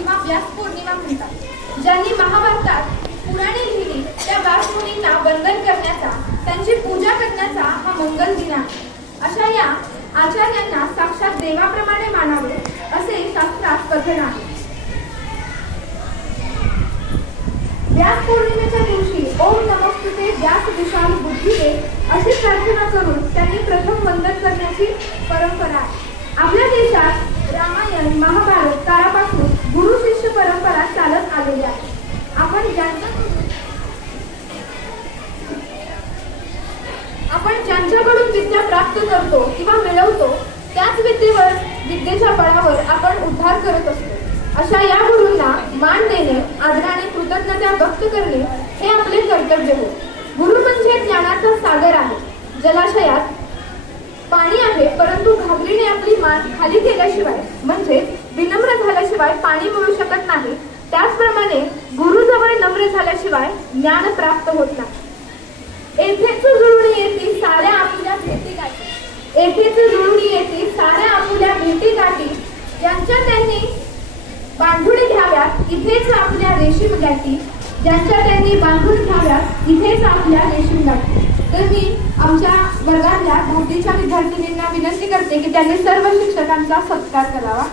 किंवा व्यास पौर्णिमा म्हणतात. ज्यांनी महाभारतात पुराणे लिहिली त्या व्यास मुनींना वंदन करण्याचा त्यांची पूजा करण्याचा हा मंगल दिन आहे. अशा या आचार्यांना साक्षात देवाप्रमाणे मानावे असे शास्त्रात कथन आहे. व्यास पौर्णिमेच्या दिवशी ओम नमस्तुते व्यास विशाल बुद्धीने अशी प्रार्थना करून त्यांनी प्रथम वंदन करण्याची परंपरा आहे. आपल्या देशात रामायण महाभारत काळापासून गुरु शिष्य परंपरा चालत आलेले आहे. आपण ज्यांच्याकडून आपण ज्यांच्याकडून विद्या प्राप्त करतो किंवा मिळवतो त्याच विद्येवर विद्येच्या बळावर आपण उद्धार करत असतो. अशा या गुरूंना मान देणे आदराने कृतज्ञता व्यक्त करणे हे आपले कर्तव्य हो गुरु म्हणजे ज्ञानाचा सागर आहे. जलाशयात पाणी आहे परंतु घाबरीने आपली मान खाली केल्याशिवाय म्हणजे विनम्र झाल्याशिवाय पाणी मिळू शकत नाही त्याचप्रमाणे गुरुजवळ झाल्याशिवाय ज्ञान प्राप्त होत नाही. येथेच जुळून येते साऱ्या आपुल्या भेटी गाठी. येथेच जुळून येते साऱ्या आपुल्या भेटी गाठी. ज्यांच्या त्यांनी बांधून घ्याव्यात इथेच आपल्या रेशीम गाठी. ज्यांच्या त्यांनी बांधून घ्याव्यात इथेच आपल्या रेशीम गाठी. तर मी आमच्या वर्गातल्या दहावीच्या विद्यार्थिनींना विनंती करते की त्यांनी सर्व शिक्षकांचा सत्कार करावा.